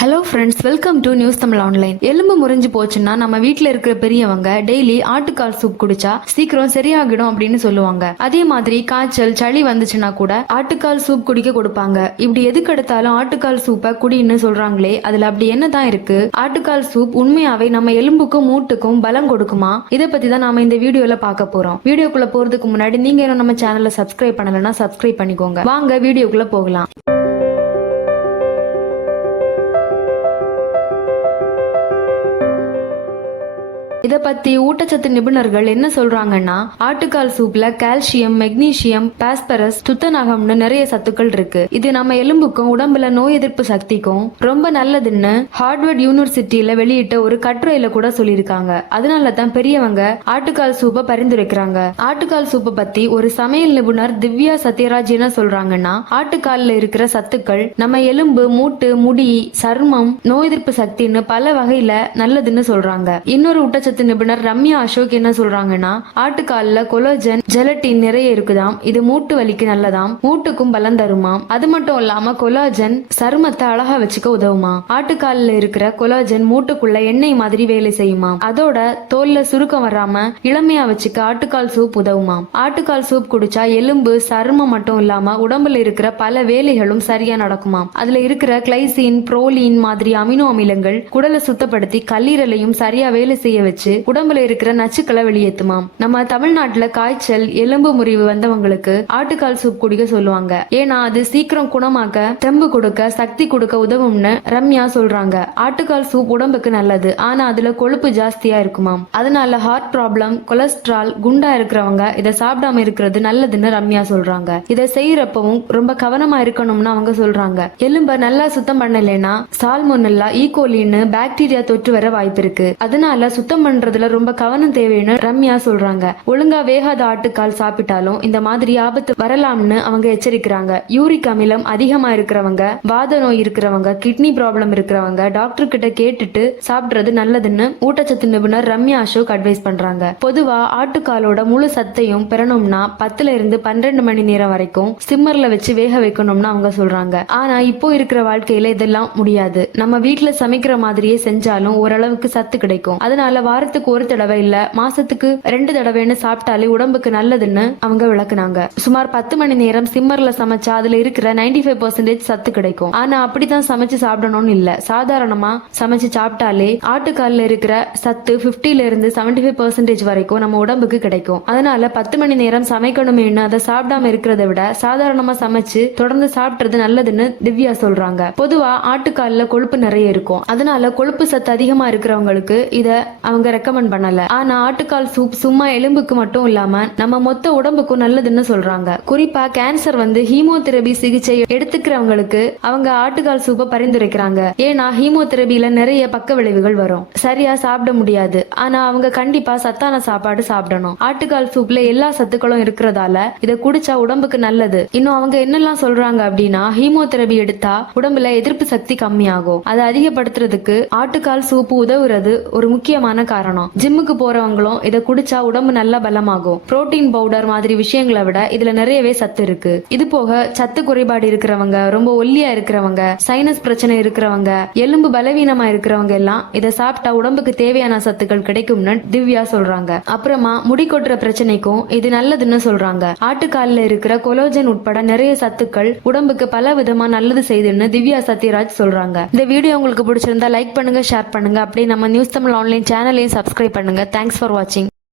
Hello friends, welcome to news Tamil online. எலும்பு முறிஞ்சு போச்சுன்னா நம்ம வீட்ல இருக்கிற பெரியவங்க டெய்லி ஆட்டுக்கால் சூப் குடிச்சா சீக்கிரம் சரியாகிடும் அப்படின்னு சொல்லுவாங்க. அதே மாதிரி காய்ச்சல் சளி வந்துச்சுன்னா கூட ஆட்டுக்கால் சூப் குடிக்க கொடுப்பாங்க. இப்படி எதுக்கு எடுத்தாலும் ஆட்டுக்கால் சூப்பை குடின்னு சொல்றாங்களே, அதுல அப்படி என்னதான் இருக்கு? ஆட்டுக்கால் சூப் உண்மையாவே நம்ம எலும்புக்கும் மூட்டுக்கும் பலம் கொடுக்குமா? இதை பத்தி தான் நாம இந்த வீடியோல பார்க்க போறோம். வீடியோக்குள்ள போறதுக்கு முன்னாடி நீங்க இன்னும் நம்ம சேனலை சப்ஸ்கிரைப் பண்ணலன்னா சப்ஸ்கிரைப் பண்ணிக்கோங்க. வாங்க வீடியோக்குள்ள போகலாம். இத பத்தி ஊட்டச்சத்து நிபுணர்கள் என்ன சொல்றாங்கன்னா, ஆட்டுக்கால் சூப்ல கால்சியம், மெக்னீசியம், பாஸ்பரஸ், துத்தநாகம்னு நிறைய சத்துக்கள் இருக்கு. இது நம்ம எலும்புக்கும் உடம்புல நோய் எதிர்ப்பு சக்திக்கும் ரொம்ப நல்லதுன்னு ஹார்வர்ட் யூனிவர்சிட்டியில வெளியிட்ட ஒரு கட்டுரையில கூட சொல்லியிருக்காங்க. அதனால தான் பெரியவங்க ஆட்டுக்கால் சூப்பை பரிந்துரைக்கிறாங்க. ஆட்டுக்கால் சூப்பை பத்தி ஒரு சமையல் நிபுணர் திவ்யா சத்யராஜ் என்ன சொல்றாங்கன்னா, ஆட்டுக்கால்ல இருக்கிற சத்துக்கள் நம்ம எலும்பு, மூட்டு, முடி, சர்மம், நோய் எதிர்ப்பு சக்தின்னு பல வகையில நல்லதுன்னு சொல்றாங்க. இன்னொரு ஊட்டச்சத்து நிபுணர் ரம்யா அசோக் என்ன சொல்றாங்கன்னா, ஆட்டுக்கால்ல கொலாஜன், ஜெலட்டின் நிறைய இருக்குதாம். இது மூட்டு வலிக்கு நல்லதாம், மூட்டுக்கும் பலம் தருமாம். அது மட்டும் இல்லாம கொலாஜன் சருமத்தை அழகா வச்சுக்க உதவுமா. ஆட்டுக்கால்ல இருக்கிற கொலாஜன் மூட்டுக்குள்ள எண்ணெய் மாதிரி வேலை செய்யுமா. அதோட தோல்ல சுருக்கம் வராம இளமையா வச்சுக்க ஆட்டுக்கால் சூப் உதவுமாம். ஆட்டுக்கால் சூப் குடிச்சா எலும்பு, சருமம் மட்டும் இல்லாம உடம்புல இருக்கிற பல வேலைகளும் சரியா நடக்குமாம். அதுல இருக்கிற கிளைசின், புரோலின் மாதிரி அமினோ அமிலங்கள் குடலை சுத்தப்படுத்தி கல்லீரலையும் சரியா வேலை செய்ய வச்சு உடம்புல இருக்கிற நச்சுக்களை வெளியேற்றுமாம். நம்ம தமிழ்நாட்டுல காய்ச்சல், எலும்பு முறிவு வந்தவங்களுக்கு ஆட்டுக்கால் சூப் குடிக்க சொல்லுவாங்க. ஏன்னா அது சீக்கிரம் குணமாக்க, தெம்பு கொடுக்க, சக்தி கொடுக்க உதவும்னு ரம்யா சொல்றாங்க. ஆட்டுக்கால் சூப் உடம்புக்கு நல்லது, ஆனா அதுல கொழுப்பு ஜாஸ்தியா இருக்குமாம். அதனால ஹார்ட் ப்ராப்ளம், கொலஸ்ட்ரால், குண்டா இருக்கிறவங்க இதை சாப்பிடாம இருக்கிறது நல்லதுன்னு ரம்யா சொல்றாங்க. இதை செய்யறப்பவும் ரொம்ப கவனமா இருக்கணும்னு அவங்க சொல்றாங்க. எலும்ப நல்லா சுத்தம் பண்ணலைன்னா சால்மோனெல்லா, ஈகோலின்னு பாக்டீரியா தொற்று வர வாய்ப்பு இருக்கு. அதனால சுத்தம் பண்றதுல ரொம்ப கவனம் தேவைன்னு ரம்யா சொல்றாங்க. ஒழுங்கா வேகாத ஆட்டுக்கால் சாப்பிட்டாலும் இந்த மாதிரி ஆபத்து வரலாம்னு அவங்க எச்சரிக்கிறாங்க. யூரிக் அமிலம் அதிகமா இருக்கிறவங்க, வாத நோய் இருக்கிறவங்க, கிட்னி ப்ராப்ளம் இருக்கிறவங்க டாக்டர் கிட்ட கேட்டுட்டு சாப்பிடுறது நல்லதுன்னு ஊட்டச்சத்து நிபுணர் ரம்யா அசோக் அட்வைஸ் பண்றாங்க. பொதுவா ஆட்டுக்காலோட முழு சத்தையும் பெறணும்னா 10 இருந்து 12 மணி நேரம் வரைக்கும் சிம்மர்ல வச்சு வேக வைக்கணும்னு அவங்க சொல்றாங்க. ஆனா இப்போ இருக்கிற வாழ்க்கையில இதெல்லாம் முடியாது. நம்ம வீட்டுல சமைக்கிற மாதிரியே செஞ்சாலும் ஓரளவுக்கு சத்து கிடைக்கும். அதனால வாரத்துக்கு ஒரு தடவை இல்ல மாசத்துக்கு 2 தடவைன்னு சாப்பிட்டாலே உடம்புக்கு நல்லதுன்னு அவங்க விளக்குனாங்க. சுமார் 10 மணி நேரம் சிம்மர்ல சமைச்சா அதுல இருக்கிற 95% சத்து கிடைக்கும். ஆனா அப்படித்தான் சமைச்சு சாப்பிடணும்னு இல்ல. சாதாரணமா சமைச்சு சாப்பிட்டாலே ஆட்டுக்கால்ல இருக்கிற சத்து 50 இருந்து 75% வரைக்கும் நம்ம உடம்புக்கு கிடைக்கும். அதனால 10 மணி நேரம் சமைக்கணுமேனு அதை சாப்பிடாம இருக்கிறத விட சாதாரணமா சமைச்சு தொடர்ந்து சாப்பிடுறது நல்லதுன்னு திவ்யா சொல்றாங்க. பொதுவா ஆட்டுக்கால்ல கொழுப்பு நிறைய இருக்கும். அதனால கொழுப்பு சத்து அதிகமா இருக்கிறவங்களுக்கு இத அவங்க ரெக்கமெண்ட் பண்ணல. ஆனா ஆட்டுக்கால் சூப் சும்மா எலும்புக்கு மட்டும் இல்லாம நம்ம மொத்த உடம்புக்கும் நல்லதுன்னு சொல்றாங்க. குறிப்பா கேன்சர் வந்து ஹீமோதெரபி சிகிச்சை எடுத்துக்கிறவங்களுக்கு அவங்க ஆட்டுக்கால் சூப்பை பரிந்துரைக்கிறாங்க. ஏன்னா ஹீமோதெரபியில நிறைய பக்க விளைவுகள் வரும், சரியா சாப்பிட முடியாது. ஆனா அவங்க கண்டிப்பா சத்தான சாப்பாடு சாப்பிடணும். ஆட்டுக்கால் சூப்ல எல்லா சத்துக்களும் இருக்கிறதால இதை குடிச்சா உடம்புக்கு நல்லது. இன்னும் அவங்க என்னெல்லாம் சொல்றாங்க அப்படின்னா, ஹீமோதெரபி எடுத்தா உடம்புல எதிர்ப்பு சக்தி கம்மியாகும். அதை அதிகப்படுத்துறதுக்கு ஆட்டுக்கால் சூப்பு உதவுறது ஒரு முக்கியமான காரணம். ஜிம்முக்கு போறவங்களும் இதை குடிச்சா உடம்பு நல்லா பலமாகும். புரோட்டீன் பவுடர் மாதிரி விஷயங்களை விட இதுல நிறையவே சத்து இருக்கு. இது போக சத்து குறைபாடு இருக்கிறவங்க, ரொம்ப ஒல்லியா இருக்கிறவங்க, சைனஸ் பிரச்சனை இருக்கிறவங்க, எலும்பு பலவீனமா இருக்கிறவங்க எல்லாம் இதை சாப்பிட்டா உடம்புக்கு தேவையான சத்துக்கள் கிடைக்கும்னு திவ்யா சொல்றாங்க. அப்புறமா முடி கொட்டுற பிரச்சனைக்கும் இது நல்லதுன்னு சொல்றாங்க. ஆட்டுக்கால்ல இருக்கிற கொலாஜன் உட்பட நிறைய சத்துக்கள் உடம்புக்கு பல விதமா நல்லது செய்துன்னு திவ்யா சத்யராஜ் சொல்றாங்க. இந்த வீடியோ உங்களுக்கு பிடிச்சிருந்தா லைக் பண்ணுங்க, ஷேர் பண்ணுங்க. அப்படியே நம்ம நியூஸ் தமிழ் ஆன்லைன் சேனலையும் சப்ஸ்கிரைப் பண்ணுங்க. தேங்க்ஸ் ஃபார் வாட்சிங்.